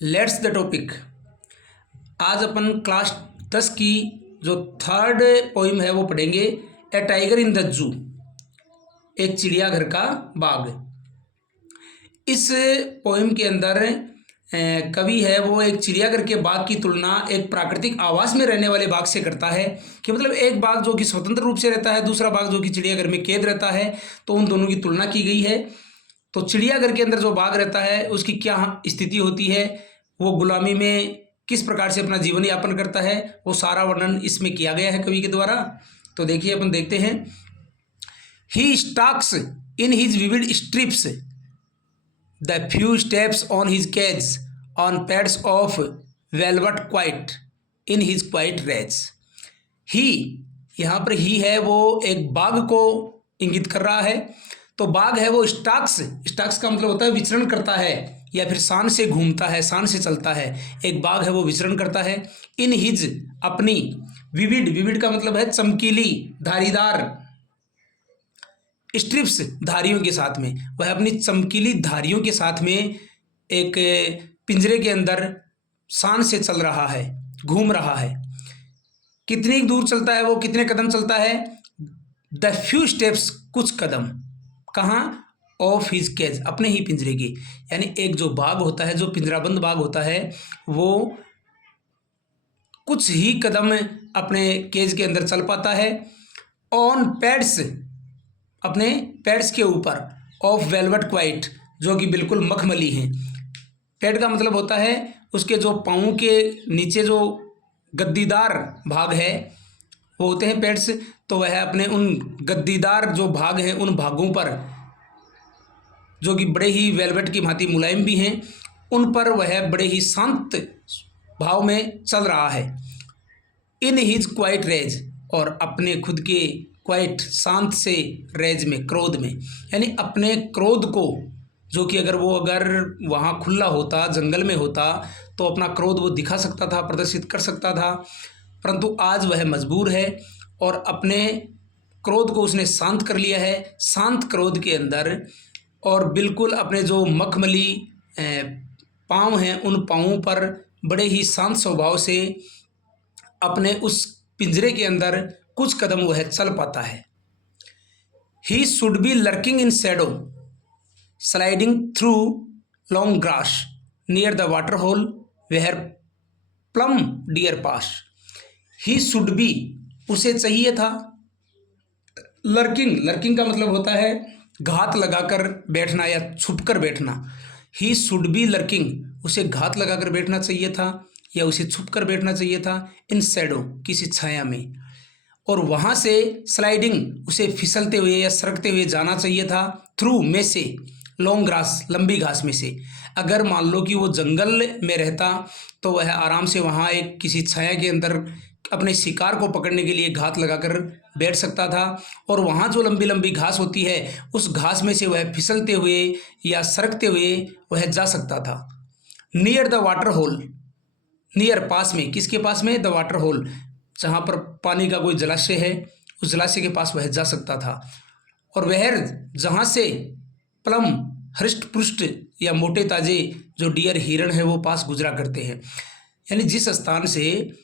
Let's the topic. आज अपन class 10 की जो थर्ड पोइम है वो पढ़ेंगे। ए टाइगर इन द जू, एक चिड़ियाघर का बाग। इस पोइम के अंदर कवि है वो एक चिड़ियाघर के बाग की तुलना एक प्राकृतिक आवास में रहने वाले बाग से करता है कि मतलब एक बाग जो कि स्वतंत्र रूप से रहता है, दूसरा बाग जो कि चिड़ियाघर में कैद रहता है, तो उन दोनों की तुलना की गई है। तो चिड़ियाघर के अंदर जो बाघ रहता है उसकी क्या स्थिति होती है, वो गुलामी में किस प्रकार से अपना जीवन यापन करता है, वो सारा वर्णन इसमें किया गया है कवि के द्वारा। तो देखिए अपन देखते हैं। He stalks in his vivid stripes the few steps on his cage on pads of velvet quiet in his quiet rage. He, यहाँ पर ही है वो एक बाघ को इंगित कर रहा है। तो बाघ है वो स्टॉक्स का मतलब होता है विचरण करता है या फिर शान से घूमता है, शान से चलता है। एक बाघ है वो विचरण करता है। इन हिज, अपनी, विविड का मतलब है चमकीली, धारीदार, स्ट्रिप्स, धारियों के साथ में, वह अपनी चमकीली धारियों के साथ में एक पिंजरे के अंदर शान से चल रहा है, घूम रहा है। कितनी दूर चलता है वो, कितने कदम चलता है? द फ्यू स्टेप्स, कुछ कदम। कहाँ? ऑफ हिज केज, अपने ही पिंजरे के। यानी एक जो बाघ होता है, जो पिंजराबंद बाघ होता है, वो कुछ ही कदम अपने केज के अंदर चल पाता है। ऑन पैड्स, अपने पैड्स के ऊपर। ऑफ वेलवेट क्वाइट, जो कि बिल्कुल मखमली हैं। पैड का मतलब होता है उसके जो पाँव के नीचे जो गद्दीदार भाग है वो होते हैं पैड्स। तो वह अपने उन गद्दीदार जो भाग हैं उन भागों पर, जो कि बड़े ही वेलवेट की भांति मुलायम भी हैं, उन पर वह बड़े ही शांत भाव में चल रहा है। इन हिज क्वाइट रेज, और अपने खुद के क्वाइट, शांत से, रेज में, क्रोध में, यानी अपने क्रोध को, जो कि अगर वहाँ खुला होता, जंगल में होता, तो अपना क्रोध वो दिखा सकता था, प्रदर्शित कर सकता था, परंतु आज वह मजबूर है और अपने क्रोध को उसने शांत कर लिया है। शांत क्रोध के अंदर, और बिल्कुल अपने जो मखमली पाँव हैं उन पाँवों पर बड़े ही शांत स्वभाव से अपने उस पिंजरे के अंदर कुछ कदम वह चल पाता है। He should be lurking in shadow sliding through long grass near the water hole where plump deer pass. He should be, उसे चाहिए था। लर्किंग का मतलब होता है घात लगाकर बैठना या छुपकर बैठना। ही शुड बी लर्किंग, उसे घात लगाकर बैठना चाहिए था या उसे छुपकर बैठना चाहिए था। इन शैडो, किसी छाया में। और वहाँ से स्लाइडिंग, उसे फिसलते हुए या सरकते हुए जाना चाहिए था। थ्रू, में से, लॉन्ग ग्रास, लंबी घास में से। अगर मान लो कि वो जंगल में रहता तो वह आराम से वहाँ एक किसी छाया के अंदर अपने शिकार को पकड़ने के लिए घात लगाकर बैठ सकता था, और वहाँ जो लंबी लंबी घास होती है उस घास में से वह फिसलते हुए या सरकते हुए वह जा सकता था। Near the water hole, near, पास में, किसके पास में? द वाटर होल, जहाँ पर पानी का कोई जलाशय है, उस जलाशय के पास वह जा सकता था। और वह, जहाँ से प्लम, हृष्ट पुष्ट या मोटे ताजे जो डियर, हिरण है, वो पास गुजरा करते हैं। यानी जिस स्थान से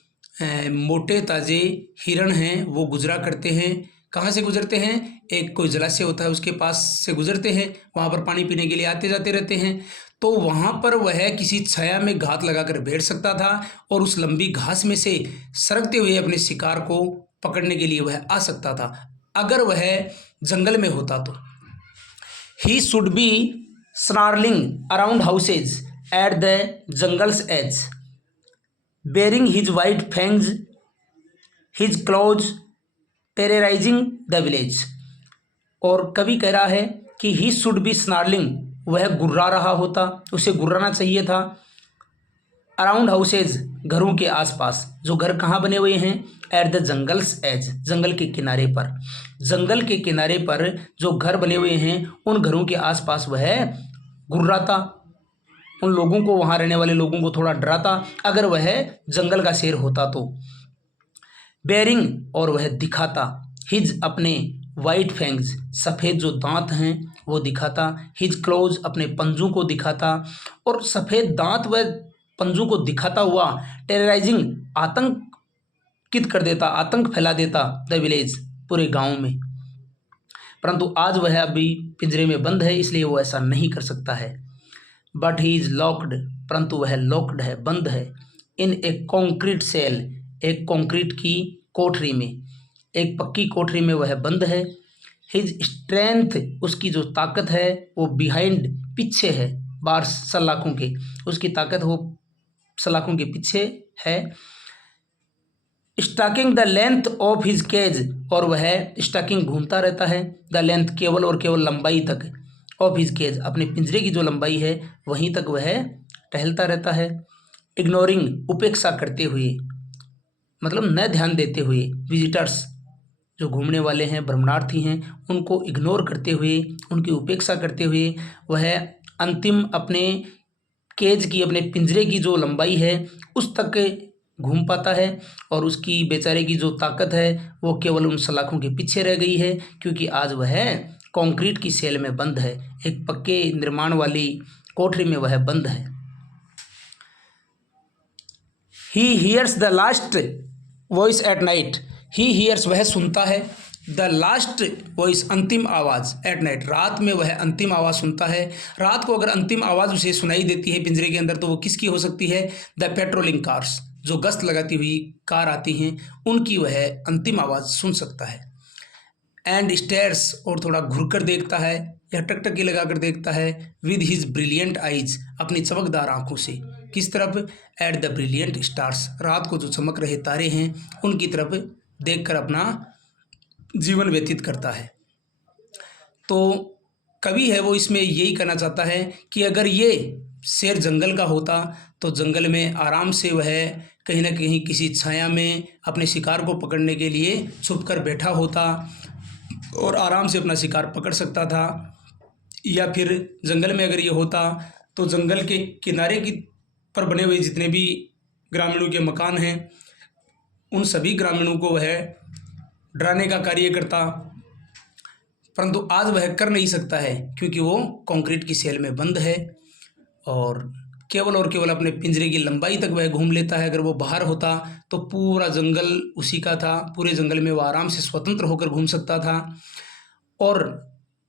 मोटे ताजे हिरण हैं वो गुजरा करते हैं। कहाँ से गुजरते हैं? एक कोई जलाशय होता है उसके पास से गुजरते हैं, वहाँ पर पानी पीने के लिए आते जाते रहते हैं। तो वहाँ पर वह किसी छाया में घात लगाकर बैठ सकता था और उस लंबी घास में से सरकते हुए अपने शिकार को पकड़ने के लिए वह आ सकता था, अगर वह जंगल में होता तो। He should be snarling around houses at the jungle's edge baring his white fangs his claws terrorising the village. और कवि कह रहा है कि ही शुड बी स्नार्लिंग, वह गुर्रा रहा होता, उसे गुर्राना चाहिए था। अराउंड हाउसेज, घरों के आसपास। जो घर कहाँ बने हुए हैं? एट द जंगल्स एज, जंगल के किनारे पर। जंगल के किनारे पर जो घर बने हुए हैं उन घरों के आसपास वह गुर्राता, उन लोगों को, वहाँ रहने वाले लोगों को थोड़ा डराता अगर वह जंगल का शेर होता तो। बेरिंग, और वह दिखाता, हिज, अपने, वाइट फैंग्स, सफ़ेद जो दांत हैं वो दिखाता। हिज क्लोज, अपने पंजों को दिखाता। और सफ़ेद दांत वह पंजों को दिखाता हुआ टेरराइजिंग आतंकित कर देता, आतंक फैला देता द विलेज, पूरे गांव में। परंतु आज वह अभी पिंजरे में बंद है, इसलिए वो ऐसा नहीं कर सकता है। बट ही इज लॉक्ड, परंतु वह लॉक्ड है, बंद है, इन ए कॉन्क्रीट सेल, एक कॉन्क्रीट की कोठरी में, एक पक्की कोठरी में वह बंद है। हिज स्ट्रेंथ, उसकी जो ताकत है वो बिहाइंड, पीछे है, बार सलाखों के, उसकी ताकत वो सलाखों के पीछे है। Stalking the length of his cage, और वह स्टॉकिंग घूमता रहता है, द लेंथ केवल और केवल लंबाई तक, ऑफ हिज केज, अपने पिंजरे की जो लंबाई है वहीं तक वह टहलता रहता है। इग्नोरिंग, उपेक्षा करते हुए, मतलब न ध्यान देते हुए, विजिटर्स, जो घूमने वाले हैं, भ्रमणार्थी हैं, उनको इग्नोर करते हुए, उनकी उपेक्षा करते हुए वह अंतिम अपने केज की, अपने पिंजरे की जो लंबाई है उस तक घूम पाता है। और उसकी बेचारे की जो ताकत है वो केवल उन सलाखों के पीछे रह गई है, क्योंकि आज वह कंक्रीट की सेल में बंद है, एक पक्के निर्माण वाली कोठरी में वह बंद है। He hears the last voice at night, he hears, वह सुनता है, द लास्ट वॉइस, अंतिम आवाज़, एट नाइट, रात में वह अंतिम आवाज़ सुनता है। रात को अगर अंतिम आवाज़ उसे सुनाई देती है पिंजरे के अंदर, तो वो किसकी हो सकती है? द पेट्रोलिंग कार्स, जो गश्त लगाती हुई कार आती हैं, उनकी वह अंतिम आवाज़ सुन सकता है। एंड स्टेयर्स, और थोड़ा घुर कर देखता है या टकटकी लगा कर देखता है, विद हिज ब्रिलियंट आइज, अपनी चमकदार आंखों से, किस तरफ? एट द ब्रिलियंट स्टार्स, रात को जो चमक रहे तारे हैं उनकी तरफ देखकर अपना जीवन व्यतीत करता है। तो कवि है वो इसमें यही कहना चाहता है कि अगर ये शेर जंगल का होता तो जंगल में आराम से वह कहीं ना कहीं किसी छाया में अपने शिकार को पकड़ने के लिए छुपकर बैठा होता और आराम से अपना शिकार पकड़ सकता था। या फिर जंगल में अगर ये होता तो जंगल के किनारे की पर बने हुए जितने भी ग्रामीणों के मकान हैं उन सभी ग्रामीणों को वह डराने का कार्य करता, परंतु आज वह कर नहीं सकता है क्योंकि वो कंक्रीट की सेल में बंद है और केवल अपने पिंजरे की लंबाई तक वह घूम लेता है। अगर वो बाहर होता तो पूरा जंगल उसी का था, पूरे जंगल में वो आराम से स्वतंत्र होकर घूम सकता था। और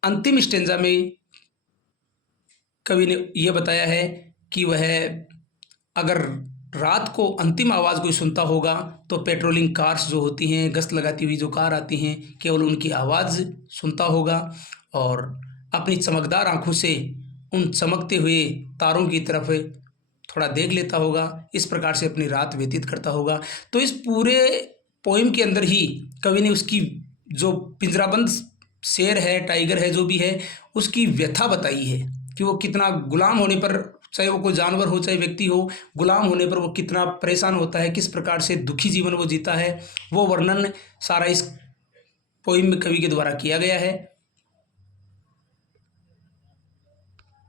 अंतिम स्टेंजा में कवि ने यह बताया है कि वह अगर रात को अंतिम आवाज़ कोई सुनता होगा तो पेट्रोलिंग कार्स जो होती हैं, गश्त लगाती हुई जो कार आती हैं, केवल उनकी आवाज़ सुनता होगा और अपनी चमकदार आंखों से उन चमकते हुए तारों की तरफ थोड़ा देख लेता होगा, इस प्रकार से अपनी रात व्यतीत करता होगा। तो इस पूरे पोइम के अंदर ही कवि ने उसकी जो पिंजराबंद शेर है, टाइगर है, जो भी है, उसकी व्यथा बताई है कि वो कितना गुलाम होने पर, चाहे वो कोई जानवर हो चाहे व्यक्ति हो, गुलाम होने पर वो कितना परेशान होता है, किस प्रकार से दुखी जीवन वो जीता है, वो वर्णन सारा इस पोइम में कवि के द्वारा किया गया है।